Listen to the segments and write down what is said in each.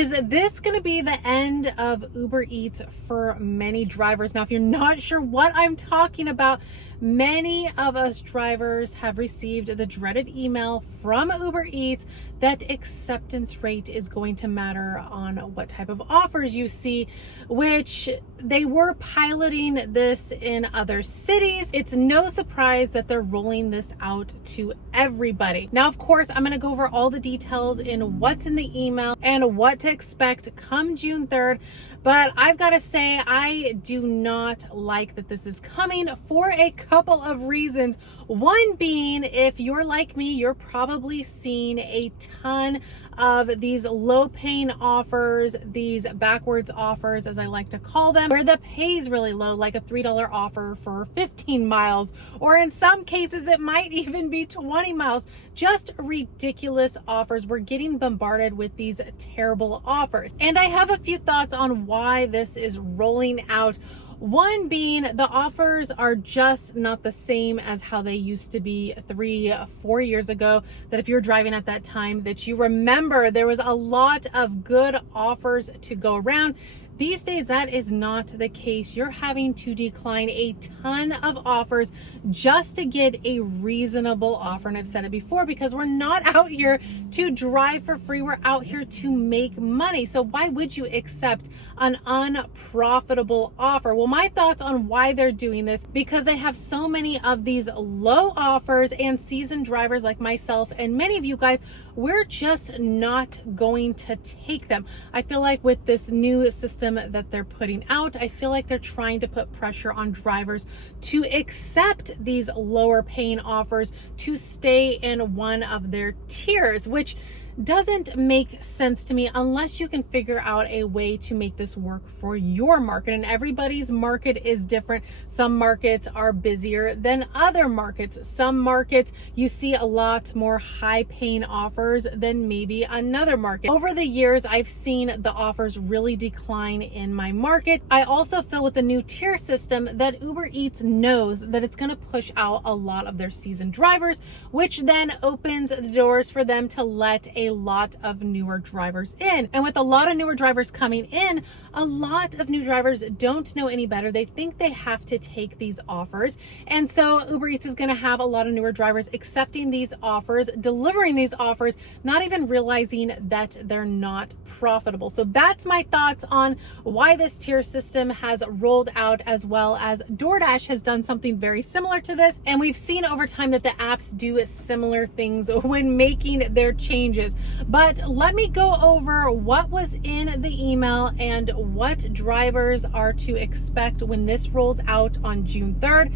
Is this going to be the end of Uber Eats for many drivers? Now, if you're not sure what I'm talking about, many of us drivers have received the dreaded email from Uber Eats that acceptance rate is going to matter on what type of offers you see, which they were piloting this in other cities. It's no surprise that they're rolling this out to everybody. Now, of course, I'm going to go over all the details in what's in the email and what to expect come June 3rd. But I've got to say, I do not like that this is coming for a couple of reasons. One being, if you're like me, you're probably seeing a ton of these low paying offers, these backwards offers, as I like to call them, where the pay is really low, like a $3 offer for 15 miles, or in some cases, it might even be 20 miles. Just ridiculous offers. We're getting bombarded with these terrible offers. And I have a few thoughts on why this is rolling out. One being, the offers are just not the same as how they used to be 3-4 years ago. That if you're driving at that time, that you remember there was a lot of good offers to go around. These days, that is not the case. You're having to decline a ton of offers just to get a reasonable offer. And I've said it before, because we're not out here to drive for free. We're out here to make money. So why would you accept an unprofitable offer? Well, my thoughts on why they're doing this, because they have so many of these low offers, and seasoned drivers like myself and many of you guys, we're just not going to take them. I feel like with this new system that they're putting out, I feel like they're trying to put pressure on drivers to accept these lower paying offers to stay in one of their tiers, which doesn't make sense to me unless you can figure out a way to make this work for your market. And everybody's market is different. Some markets are busier than other markets. Some markets you see a lot more high paying offers than maybe another market. Over the years, I've seen the offers really decline in my market. I also feel with the new tier system that Uber Eats knows that it's going to push out a lot of their seasoned drivers, which then opens the doors for them to let a lot of newer drivers in. And with a lot of newer drivers coming in, a lot of new drivers don't know any better. They think they have to take these offers. And so Uber Eats is going to have a lot of newer drivers accepting these offers, delivering these offers, not even realizing that they're not profitable. So that's my thoughts on why this tier system has rolled out, as well as DoorDash has done something very similar to this. And we've seen over time that the apps do similar things when making their changes. But let me go over what was in the email and what drivers are to expect when this rolls out on June 3rd.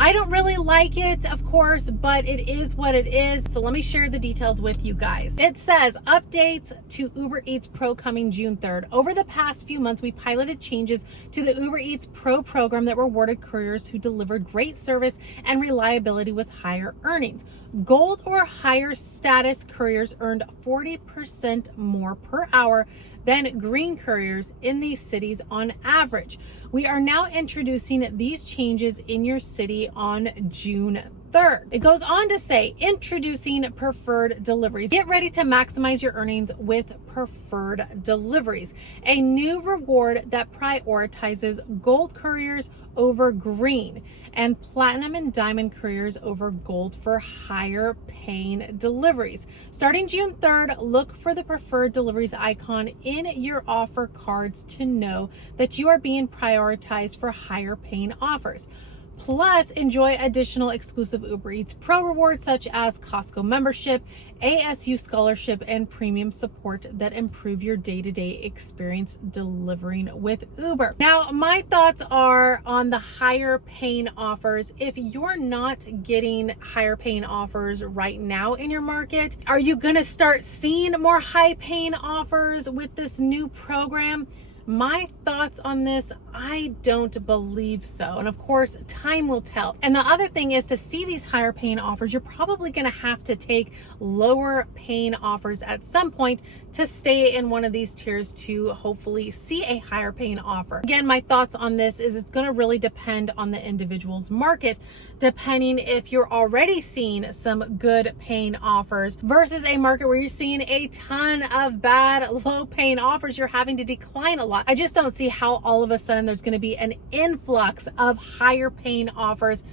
I don't really like it, of course, but it is what it is. So let me share the details with you guys. It says updates to Uber Eats Pro coming June 3rd. Over the past few months, we piloted changes to the Uber Eats Pro program that rewarded couriers who delivered great service and reliability with higher earnings. Gold or higher status couriers earned 40% more per hour than green couriers in these cities on average. We are now introducing these changes in your city on June 3rd. It goes on to say, introducing preferred deliveries. Get ready to maximize your earnings with preferred deliveries. A new reward that prioritizes gold couriers over green and platinum and diamond couriers over gold for higher paying deliveries. Starting June 3rd, look for the preferred deliveries icon in your offer cards to know that you are being prioritized for higher paying offers. Plus, enjoy additional exclusive Uber Eats Pro rewards such as Costco membership, ASU scholarship, and premium support that improve your day-to-day experience delivering with Uber. Now, my thoughts are on the higher paying offers. If you're not getting higher paying offers right now in your market, are you going to start seeing more high paying offers with this new program? My thoughts on this, I don't believe so. And of course, time will tell. And the other thing is, to see these higher paying offers, you're probably going to have to take lower paying offers at some point to stay in one of these tiers to hopefully see a higher paying offer. Again, my thoughts on this is it's going to really depend on the individual's market, depending if you're already seeing some good paying offers versus a market where you're seeing a ton of bad, low paying offers. You're having to decline a lot. I just don't see how all of a sudden there's going to be an influx of higher paying offers.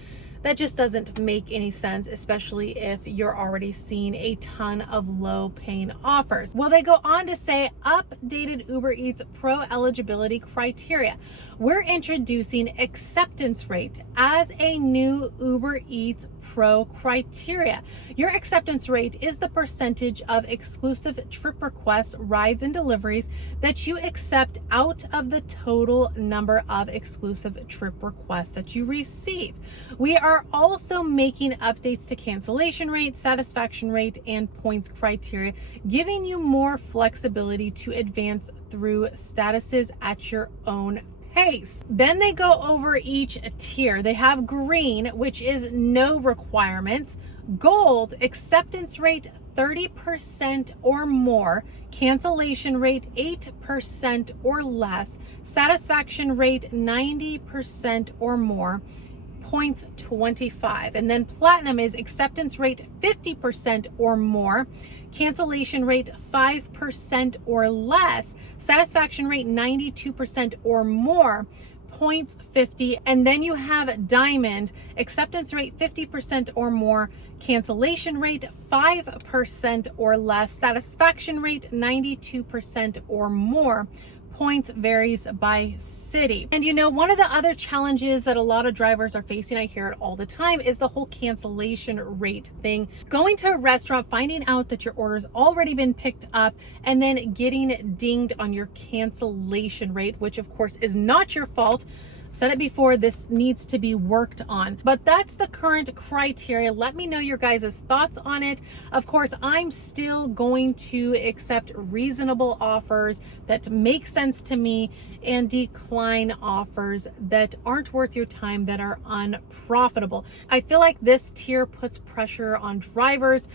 That just doesn't make any sense, especially if you're already seeing a ton of low paying offers. Well, they go on to say updated Uber Eats Pro eligibility criteria. We're introducing acceptance rate as a new Uber Eats Pro criteria. Your acceptance rate is the percentage of exclusive trip requests, rides, and deliveries that you accept out of the total number of exclusive trip requests that you receive. We are also making updates to cancellation rate, satisfaction rate, and points criteria, giving you more flexibility to advance through statuses at your own pace. Then they go over each tier. They have green, which is no requirements, gold, acceptance rate 30% or more, cancellation rate 8% or less, satisfaction rate 90% or more, points 25. And then platinum is acceptance rate 50% or more, cancellation rate 5% or less, satisfaction rate 92% or more, points 50. And then you have diamond, acceptance rate 50% or more, cancellation rate 5% or less, satisfaction rate 92% or more. Points varies by city. And you know, one of the other challenges that a lot of drivers are facing, I hear it all the time, is the whole cancellation rate thing. Going to a restaurant, finding out that your order's already been picked up, and then getting dinged on your cancellation rate, which of course is not your fault. Said it before, this needs to be worked on, but that's the current criteria. Let me know your guys' thoughts on it. Of course, I'm still going to accept reasonable offers that make sense to me and decline offers that aren't worth your time, that are unprofitable. I feel like this tier puts pressure on drivers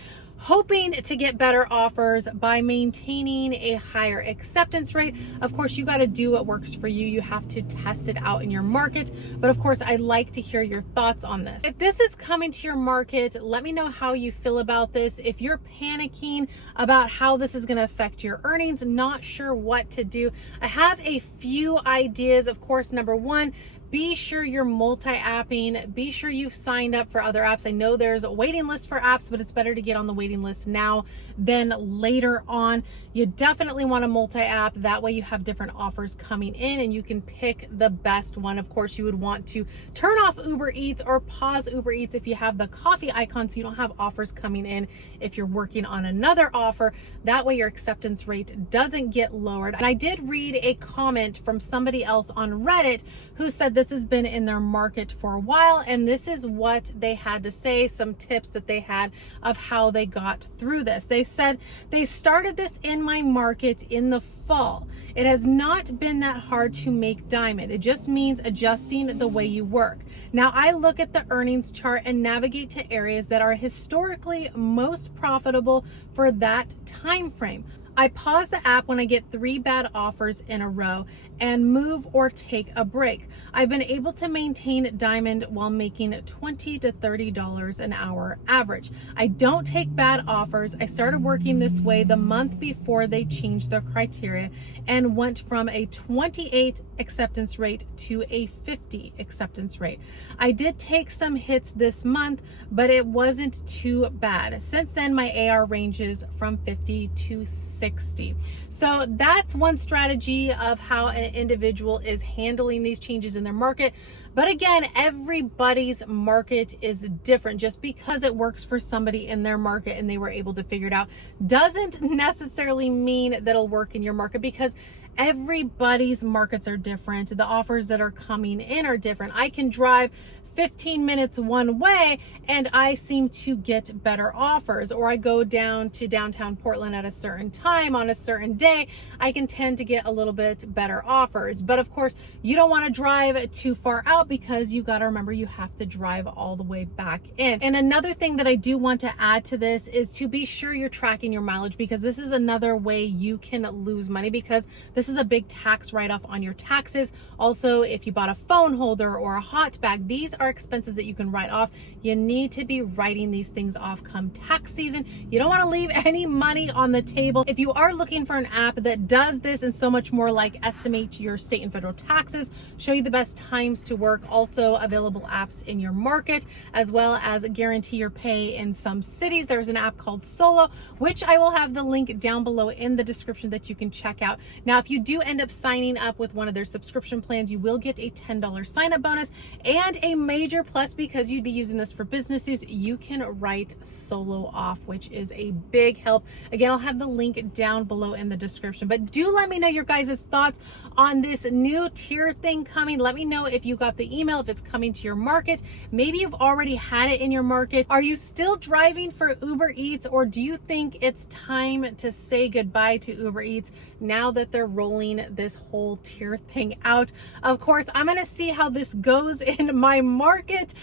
hoping to get better offers by maintaining a higher acceptance rate. Of course, you got to do what works for you. You have to test it out in your market. But of course, I'd like to hear your thoughts on this. If this is coming to your market, let me know how you feel about this. If you're panicking about how this is going to affect your earnings, not sure what to do, I have a few ideas. Of course, number one, be sure you're multi-apping. Be sure you've signed up for other apps. I know there's a waiting list for apps, but it's better to get on the waiting list now than later on. You definitely want to multi-app. That way you have different offers coming in and you can pick the best one. Of course, you would want to turn off Uber Eats or pause Uber Eats if you have the coffee icon so you don't have offers coming in if you're working on another offer. That way your acceptance rate doesn't get lowered. And I did read a comment from somebody else on Reddit who said this has been in their market for a while, and this is what they had to say, some tips that they had of how they got through this. They said, they started this in my market in the fall. It has not been that hard to make diamond. It just means adjusting the way you work. Now I look at the earnings chart and navigate to areas that are historically most profitable for that time frame. I pause the app when I get 3 bad offers in a row and move or take a break. I've been able to maintain diamond while making $20 to $30 an hour average. I don't take bad offers. I started working this way the month before they changed their criteria and went from a 28 acceptance rate to a 50 acceptance rate. I did take some hits this month, but it wasn't too bad. Since then, my AR ranges from 50 to 60. So that's one strategy of how an individual is handling these changes in their market. But again, everybody's market is different. Just because it works for somebody in their market and they were able to figure it out doesn't necessarily mean that it'll work in your market, because everybody's markets are different. The offers that are coming in are different. I can drive 15 minutes one way and I seem to get better offers, or I go down to downtown Portland at a certain time on a certain day, I can tend to get a little bit better offers. But of course, you don't want to drive too far out because you got to remember you have to drive all the way back in. And another thing that I do want to add to this is to be sure you're tracking your mileage, because this is another way you can lose money, because this is a big tax write-off on your taxes. Also, if you bought a phone holder or a hot bag, these are expenses that you can write off. You need to be writing these things off come tax season. You don't want to leave any money on the table. If you are looking for an app that does this and so much more, like estimate your state and federal taxes, show you the best times to work, also available apps in your market, as well as guarantee your pay in some cities, there's an app called Solo, which I will have the link down below in the description that you can check out. Now, if you do end up signing up with one of their subscription plans, you will get a $10 sign-up bonus, and a major plus, because you'd be using this for business use, you can write Solo off, which is a big help. Again, I'll have the link down below in the description. But do let me know your guys' thoughts on this new tier thing coming. Let me know if you got the email, if it's coming to your market. Maybe you've already had it in your market. Are you still driving for Uber Eats, or do you think it's time to say goodbye to Uber Eats now that they're rolling this whole tier thing out? Of course, I'm gonna see how this goes in my market.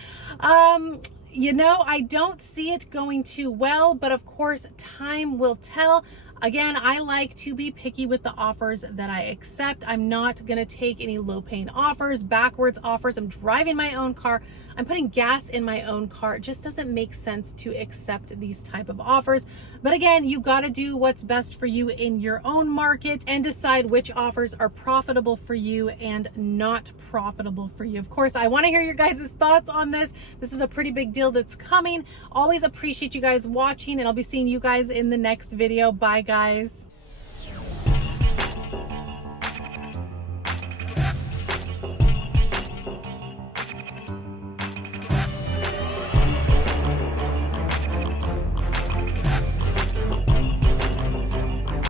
You know, I don't see it going too well, but of course, time will tell. Again, I like to be picky with the offers that I accept. I'm not going to take any low paying offers, backwards offers. I'm driving my own car. I'm putting gas in my own car. It just doesn't make sense to accept these type of offers. But again, you got to do what's best for you in your own market and decide which offers are profitable for you and not profitable for you. Of course, I want to hear your guys' thoughts on this. This is a pretty big deal that's coming. Always appreciate you guys watching, and I'll be seeing you guys in the next video. Bye, guys.